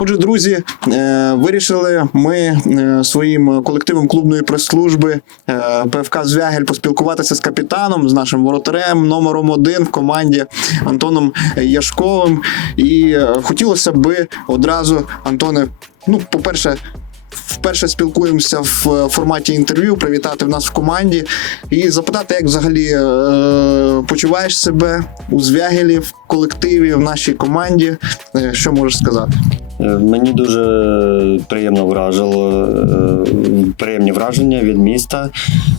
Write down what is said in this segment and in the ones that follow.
Отже, друзі, е, вирішили ми е, своїм колективом клубної прес-служби е, ПФК Звягель поспілкуватися з капітаном, з нашим воротарем, номером один в команді Антоном Яшковим. І хотілося би одразу, Антоне, ну, по-перше, вперше спілкуємося в форматі інтерв'ю, привітати в нас в команді і запитати, як взагалі почуваєш себе у Звягелі, в колективі, в нашій команді. Що можеш сказати? Е, Мені дуже приємно вражило е, приємні враження від міста,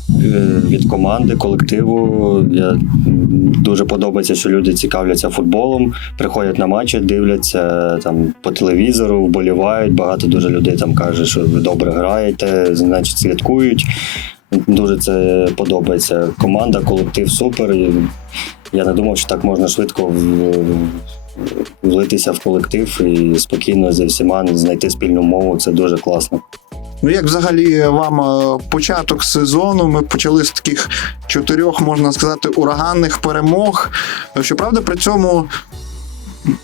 е, від команди, колективу. Я дуже подобається, що люди цікавляться футболом, приходять на матчі, дивляться там по телевізору, вболівають. Багато дуже людей там каже, що ви добре граєте, значить слідкують. Дуже це подобається. Команда, колектив супер. Я не думав, що так можна швидко влитися в колектив і спокійно зі всіма знайти спільну мову. Це дуже класно. Ну, як взагалі вам е, початок сезону? Ми почали з таких чотирьох, можна сказати, ураганних перемог. Щоправда, при цьому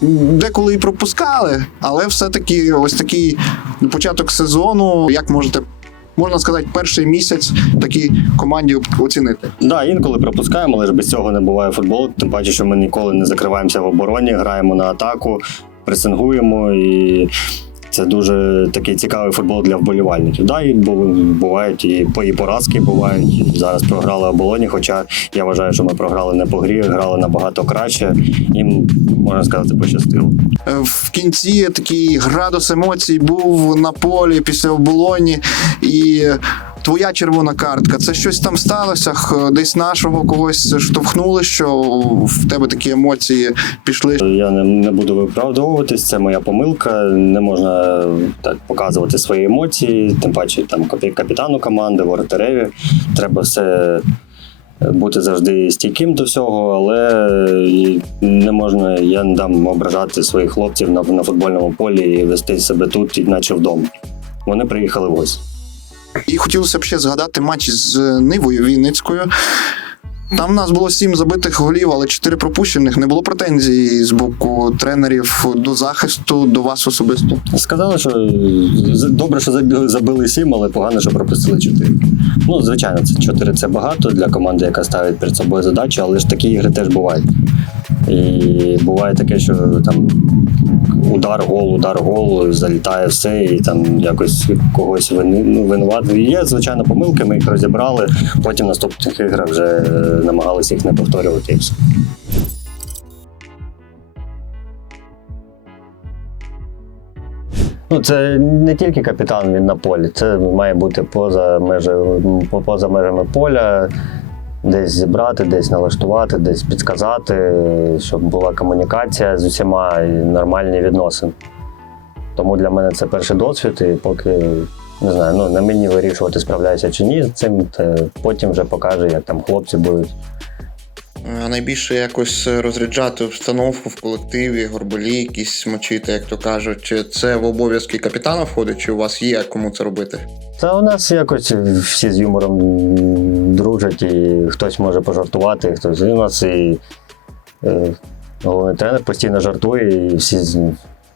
деколи і пропускали, але все-таки ось такий початок сезону, як можете. Можна сказати, перший місяць такій команді оцінити. Да, інколи пропускаємо, але ж без цього не буває футболу. Тим паче, що ми ніколи не закриваємося в обороні, граємо на атаку, пресингуємо і. Це дуже такий цікавий футбол для вболівальників. Да, і бувають і, і поразки бувають. Зараз програли оболоні, хоча я вважаю, що ми програли не по грі, грали набагато краще. Їм можна сказати, пощастило. Е, В кінці такий градус емоцій був на полі після оболоні, і твоя червона картка. Це щось там сталося? Десь нашого когось штовхнули, що в тебе такі емоції пішли. Я не, не буду виправдовуватись, це моя помилка. Не можна так показувати свої емоції, тим паче там капі- капітану команди, воротареві. Треба все бути завжди стійким до всього, але не можна, я не дам ображати своїх хлопців на, на футбольному полі і вести себе тут, наче вдома. Вони приїхали в ось. І хотілося б ще згадати матч з Нивою Вінницькою. Там в нас було сім забитих голів, але чотири пропущених. Не було претензій з боку тренерів до захисту, до вас особисто. Сказали, що добре, що забили, сім, але погано, що пропустили чотири. Ну, звичайно, це чотири це багато для команди, яка ставить перед собою задачу, але ж такі ігри теж бувають. І буває таке, що там удар, гол, удар, гол, залітає все, і там якось когось ну, винувати. Є, звичайно, помилки, ми їх розібрали. Потім в наступних іграх вже е, намагалися їх не повторювати. Ну, це не тільки капітан він на полі, це має бути поза, межі, поза межами поля, десь зібрати, десь налаштувати, десь підказати, щоб була комунікація з усіма і нормальні відносини. Тому для мене це перший досвід, і поки не знаю, ну на мені вирішувати, справляюся чи ні з цим, то потім вже покаже, як там хлопці будуть. А найбільше якось розряджати обстановку в колективі, горболі якісь мочити, як то кажуть. Чи це в обов'язки капітана входить, чи у вас є кому це робити? Та у нас якось всі з юмором дружать, і хтось може пожартувати, хтось у нас і е, головний тренер постійно жартує, і всі,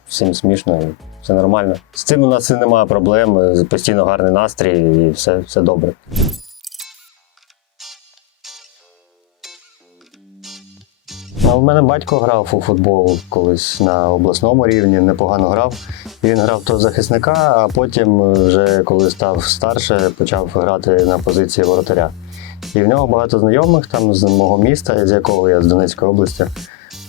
всім смішно, і все нормально. З цим у нас і немає проблем, постійно гарний настрій, і все, все добре. В мене батько грав у футбол колись на обласному рівні, непогано грав. Він грав то захисника, а потім, вже коли став старше, почав грати на позиції воротаря. І в нього багато знайомих там з мого міста, з якого я з Донецької області.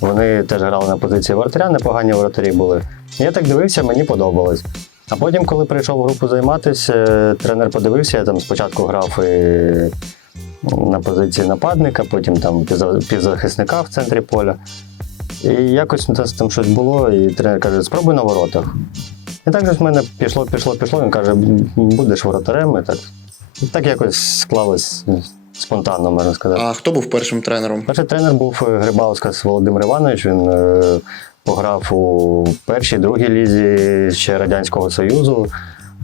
Вони теж грали на позиції воротаря, непогані воротарі були. Я так дивився, мені подобалось. А потім, коли прийшов в групу займатися, е, тренер подивився, я там спочатку грав і на позиції нападника, потім там півзахисника в центрі поля. І якось там щось було, і тренер каже, спробуй на воротах. І так же в мене пішло, пішло, пішло. Він каже, будеш воротарем. І так, і так якось склалось спонтанно, можна сказати. А хто був першим тренером? Перший тренер був е, Грибаускас Володимир Іванович. Він е, пограв у першій, другій лізі ще Радянського Союзу.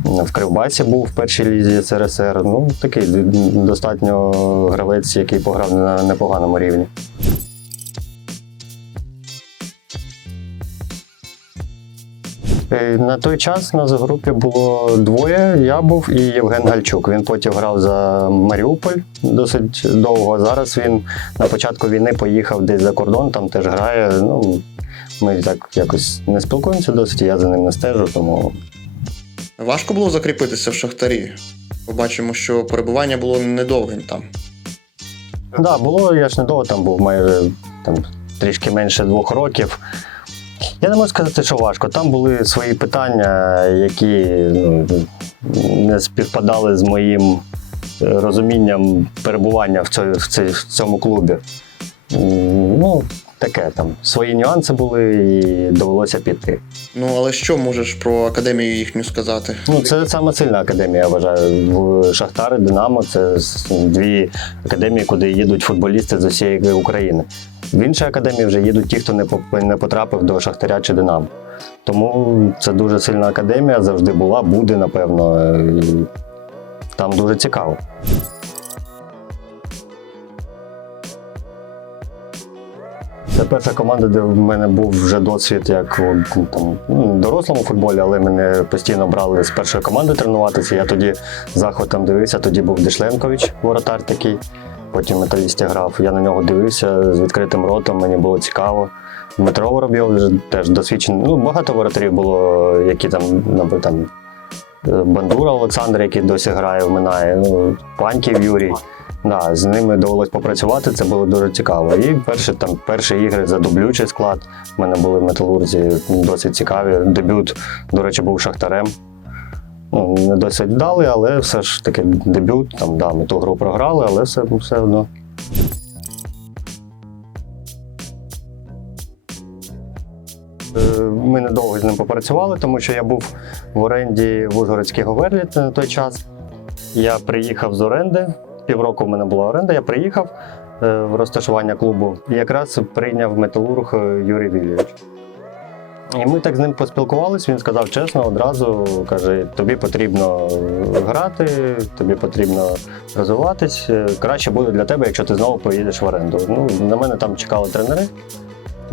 В Кривбасі був в першій лізі СРСР. Ну, такий достатньо гравець, який пограв на непоганому рівні. На той час нас в групі було двоє. Я був і Євген Гальчук. Він потім грав за Маріуполь досить довго. Зараз він на початку війни поїхав десь за кордон, там теж грає. Ну, ми так якось не спілкуємося досить, я за ним не стежу, тому Важко було закріпитися в Шахтарі. Побачимо, що перебування було недовгим там. Так, да, було, я ж недовго там був, майже там, трішки менше двох років. Я не можу сказати, що важко. Там були свої питання, які ну, не співпадали з моїм е, розумінням перебування в, цьому, в, цьому клубі. Ну, таке там. Свої нюанси були і довелося піти. Ну але що можеш про академію їхню сказати? Ну, це саме сильна академія, я вважаю. В Шахтар Динамо це дві академії, куди їдуть футболісти з усієї України. В інші академії вже їдуть ті, хто не потрапив до Шахтаря чи Динамо. Тому це дуже сильна академія, завжди була, буде, напевно. І там дуже цікаво. Це перша команда, де в мене був вже досвід як у ну, ну, дорослому футболі, але мене постійно брали з першої команди тренуватися. Я тоді захватом дивився, тоді був Дешленкович, воротар такий. Потім металісті грав. Я на нього дивився з відкритим ротом, мені було цікаво. Дмитро Воробйов теж досвідчений. Ну, багато воротарів було, які там, наприклад, там е, Бандура Олександр, який досі грає в Минає, ну, Паньків Юрій. Да, з ними довелось попрацювати, це було дуже цікаво. І перші, там, перші ігри за дублючий склад. У мене були металурзі досить цікаві. Дебют, до речі, був шахтарем. Ну, не досить вдалий, але все ж таки дебют. Там, да, ми ту гру програли, але все, все одно. Е, Ми недовго з ним попрацювали, тому що я був в оренді в Ужгородській Говерлі на той час. Я приїхав з оренди. Півроку в мене була оренда, я приїхав е, в розташування клубу і якраз прийняв металург е, Юрій Вільович. І ми так з ним поспілкувалися. Він сказав чесно, одразу каже: тобі потрібно грати, тобі потрібно розвиватись. е, Краще буде для тебе, якщо ти знову поїдеш в оренду. Ну, на мене там чекали тренери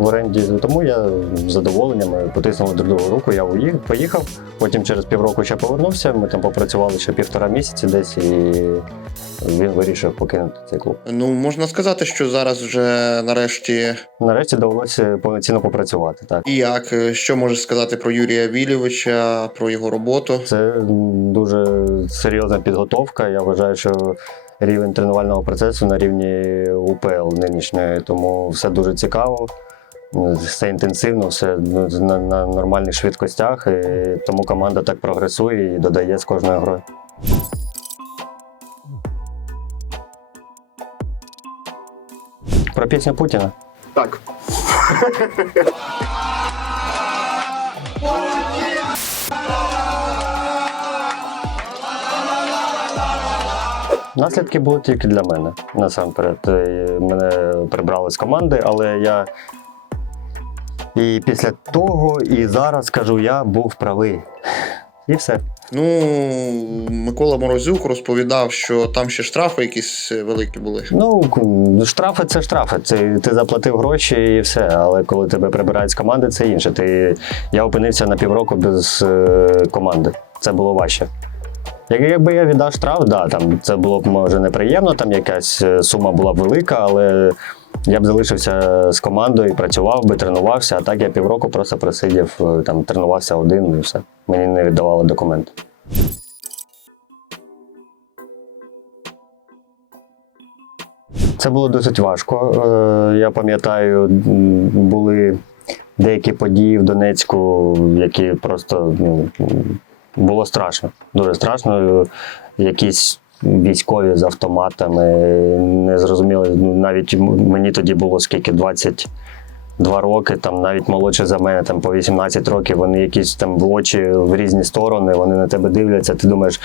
в оренді, тому я з задоволенням ми потиснули друг другу руку, я уїх- поїхав. Потім через півроку ще повернувся. Ми там попрацювали ще півтора місяці десь, і він вирішив покинути цей клуб. Ну можна сказати, що зараз вже нарешті Нарешті довелося повноцінно попрацювати. Так. і як Е, що можеш сказати про Юрія Вілєвича, про його роботу? Це дуже серйозна підготовка. Я вважаю, що рівень тренувального процесу на рівні УПЛ нинішньої, тому все дуже цікаво. М, Все інтенсивно, все ну, на, на нормальних швидкостях, і тому команда так прогресує і додає з кожною грою. Про пісню Путіна. Так. Наслідки були тільки для мене насамперед. Е, Мене прибрали з команди, але я і після того, і зараз кажу, я був правий. І все. Ну, Микола Морозюк розповідав, що там ще штрафи якісь великі були. Ну, штрафи це штрафи. Це ти заплатив гроші і все. Але коли тебе прибирають з команди, це інше. Ти, я опинився на півроку без е, команди. Це було важче. Як- Якби я віддав штраф, да, там це було б може неприємно, там якась е, сума була б велика, але я б залишився з командою, працював би, тренувався, а так я півроку просто просидів, е, там тренувався один і все. Мені не віддавали документи. Це було досить важко. Е, Я пам'ятаю, були деякі події в Донецьку, які просто ну, було страшно. Дуже страшно. Якісь військові з автоматами, не зрозуміло. ну, Навіть мені тоді було скільки 22 роки, там навіть молодше за мене, там по 18 років, вони якісь там в очі в різні сторони, вони на тебе дивляться. Ти думаєш,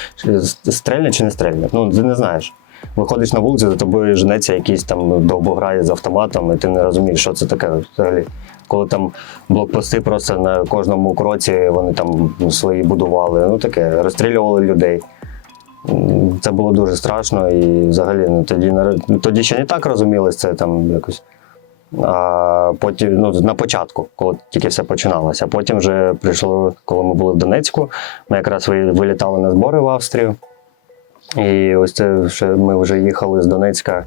стрельнять чи не стрельнять? Ну, ти не знаєш. Виходиш на вулицю, за тобою женеться якийсь там довбограє з автоматом, і ти не розумієш, що це таке взагалі. Коли там блокпости просто на кожному кроці вони там свої будували, ну таке, розстрілювали людей. Це було дуже страшно і взагалі ну, тоді, тоді ще не так розумілось це там якось. А потім, ну, на початку, коли тільки все починалося. А потім вже прийшло, коли ми були в Донецьку, ми якраз вилітали на збори в Австрію. І ось це вже ми вже їхали з Донецька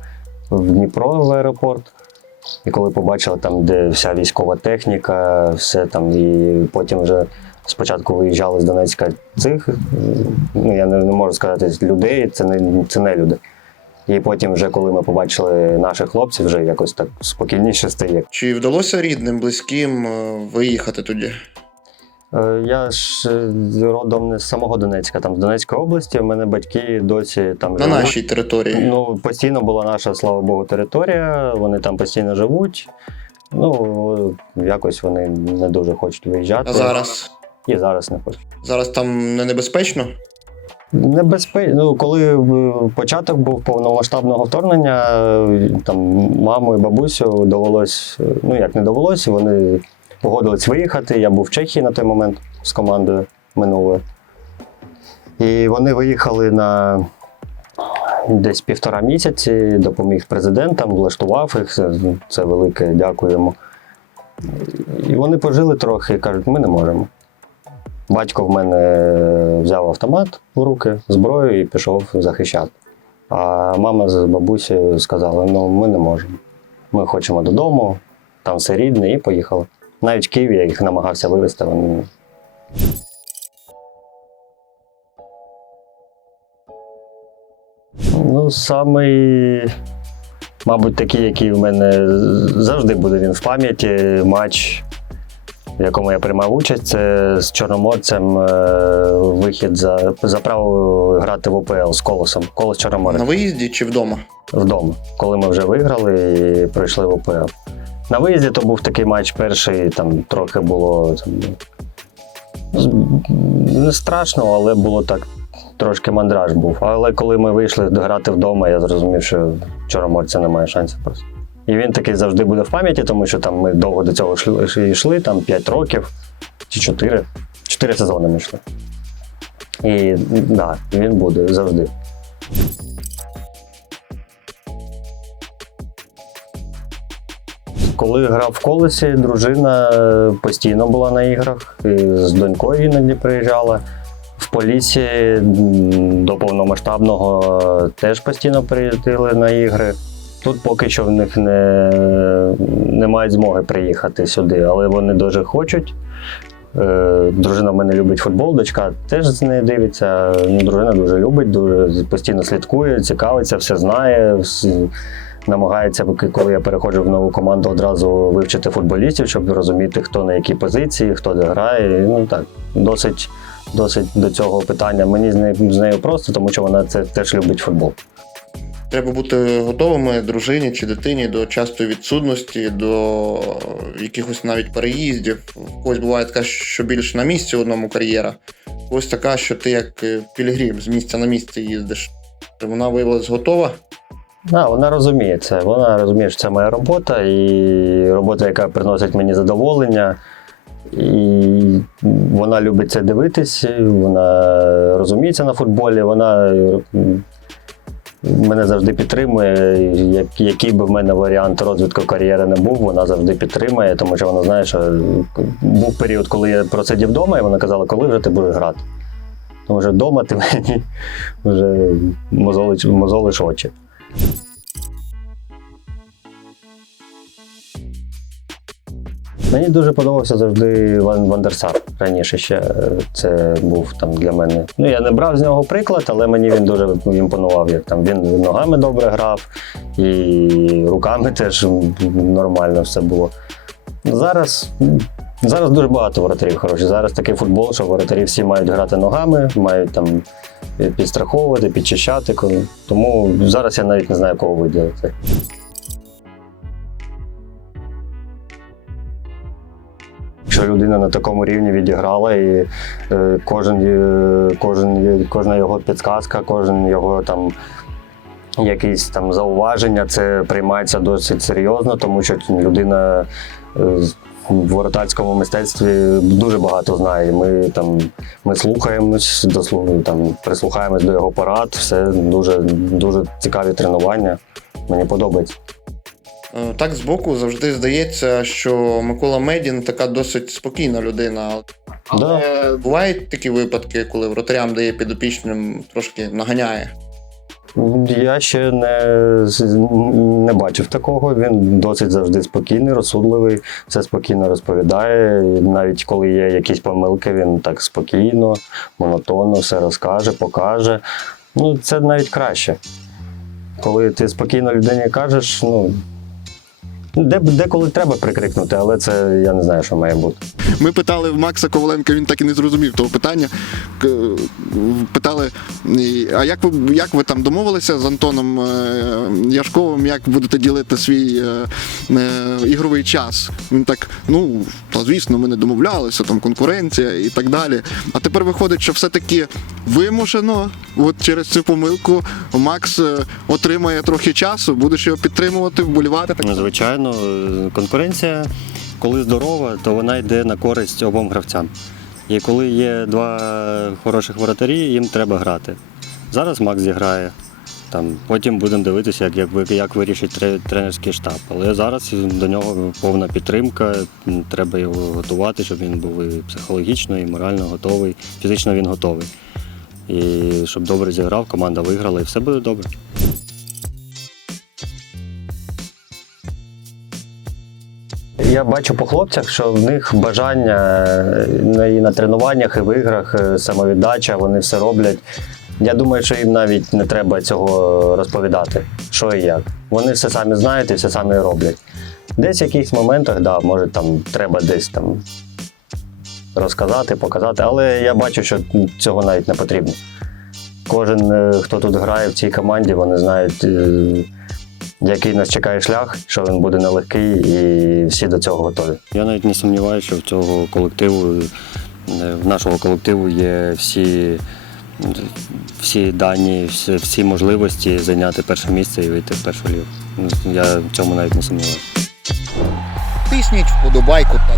в Дніпро в аеропорт. І коли побачили там, де вся військова техніка, все там, і потім вже спочатку виїжджали з Донецька цих, ну я не, не можу сказати людей, це не, це не люди. І потім, вже коли ми побачили наших хлопців, вже якось так спокійніше стає. Чи вдалося рідним, близьким е, виїхати тоді? Е, Я ж е, родом не з самого Донецька, там з Донецької області. У мене батьки досі там На живуть. нашій території. Ну, постійно була наша, слава Богу, територія. Вони там постійно живуть. Ну, якось вони не дуже хочуть виїжджати. А зараз? І зараз не хочуть. Зараз там не небезпечно? Небезпечно. Ну, коли е, початок був повномасштабного вторгнення, е, там маму і бабусю довелось, е, ну як не довелось, вони погодились виїхати. Я був в Чехії на той момент з командою минулою. І вони виїхали на десь півтора місяці, допоміг президентам, влаштував їх. Це, це велике дякуємо. І вони пожили трохи і кажуть, ми не можемо. Батько в мене взяв автомат в руки, зброю і пішов захищати. А мама з бабусею сказали: ну, ми не можемо. Ми хочемо додому, там все рідне, і поїхали. Навіть Київ я їх намагався вивезти. Вони... Ну, самий, мабуть, такий, який в мене завжди буде він в пам'яті матч в якому я приймав участь, це з Чорноморцем е, вихід за, за право грати в ОПЛ з колосом. Колос Чорноморець На виїзді чи вдома? вдома, коли ми вже виграли і пройшли в ОПЛ. На виїзді то був такий матч перший, там трохи було там, не страшно, але було так. Трошки мандраж був. Але коли ми вийшли грати вдома, я зрозумів, що Чорноморця немає шансів просто. І він такий завжди буде в пам'яті, тому що там ми довго до цього йшли, йшли там 5 років чи 4. 4 сезони ми йшли. І да, він буде завжди. Коли грав в колесі, дружина е, постійно була на іграх, і з донькою іноді приїжджала. В полісі до повномасштабного е, теж постійно приїздили на ігри. Тут поки що в них не, не мають змоги приїхати сюди, але вони дуже хочуть. Е, Дружина в мене любить футбол, дочка теж з нею дивиться. Ну, дружина дуже любить, дуже постійно слідкує, цікавиться, все знає. Намагається, коли я переходжу в нову команду, одразу вивчити футболістів, щоб розуміти, хто на якій позиції, хто де грає. Ну так, досить, досить до цього питання. Мені з нею, просто, тому що вона це теж любить футбол. Треба бути готовими дружині чи дитині до частої відсутності, до якихось навіть переїздів. В когось буває така, що більше на місці одному кар'єра. Когось така, що ти як е, пілігрім з місця на місце їздиш. Вона виявилась готова. Да, вона розуміє це. Вона розуміє, що це моя робота, і робота, яка приносить мені задоволення. І вона любить це дивитись, вона розуміється на футболі, вона мене завжди підтримує. Як, який би в мене варіант розвитку кар'єри не був, вона завжди підтримує, тому що вона знає, що був період, коли я просидів вдома, і вона казала, коли вже ти будеш грати. Тому що вдома ти мені вже мозолиш, мозолиш очі. Мені дуже подобався завжди Ван Вандерсар. Раніше ще е, це був там для мене. Ну я не брав з нього приклад, але мені він дуже імпонував. Як там він ногами добре грав, і руками теж нормально все було. Зараз. Зараз дуже багато воротарів хороші. Зараз такий футбол, що воротарі всі мають грати ногами, мають там підстраховувати, підчищати. Тому зараз я навіть не знаю, кого виділити. Якщо людина на такому рівні відіграла, і е, кожен, кожен, кожна його підсказка, кожен його там якісь там зауваження, це приймається досить серйозно, тому що людина е, в воротарському мистецтві дуже багато знає. Ми там ми слухаємось, дослу, там, прислухаємось до його порад. Все дуже, дуже цікаві тренування. Мені подобається. Е, Так збоку завжди здається, що Микола Медін така досить спокійна людина. Але бувають такі випадки, коли вратарям дає підопічним трошки наганяє. Я ще не, не бачив такого. Він досить завжди спокійний, розсудливий, все спокійно розповідає. Навіть коли є якісь помилки, він так спокійно, монотонно все розкаже, покаже. Ну, це навіть краще. Коли ти спокійно людині кажеш, ну. Де, деколи треба прикрикнути, але це я не знаю, що має бути. Ми питали Макса Коваленка, він так і не зрозумів того питання. К- Питали, а як ви, як ви там домовилися з Антоном е, Яшковим, як будете ділити свій е, е, ігровий час? Він так, ну, звісно, ми не домовлялися, там конкуренція і так далі. А тепер виходить, що все-таки вимушено, от через цю помилку Макс е, отримає трохи часу, будеш його підтримувати, вболівати. Так Звичайно, е, конкуренція, коли здорова, то вона йде на користь обом гравцям. І коли є два хороших воротарі, їм треба грати. Зараз Макс зіграє. Там, потім будемо дивитися, як, як, як вирішить тренерський штаб. Але зараз до нього повна підтримка. Треба його готувати, щоб він був і психологічно, і морально готовий. Фізично він готовий. І щоб добре зіграв, команда виграла, і все буде добре. Я бачу по хлопцях, що в них бажання е, і на тренуваннях, і в іграх, е, самовіддача, вони все роблять. Я думаю, що їм навіть не треба цього розповідати, що і як. Вони все самі знають і все самі роблять. Десь в якихось моментах, да, може там треба десь там розказати, показати, але я бачу, що цього навіть не потрібно. Кожен, е, хто тут грає в цій команді, вони знають, е, який нас чекає шлях, що він буде нелегкий, і всі до цього готові. Я навіть не сумніваюся, що в цього колективу, е, в нашого колективу є всі, всі дані, всі, всі можливості зайняти перше місце і вийти в першу лігу. Я в цьому навіть не сумніваюся. Тисніть вподобайку та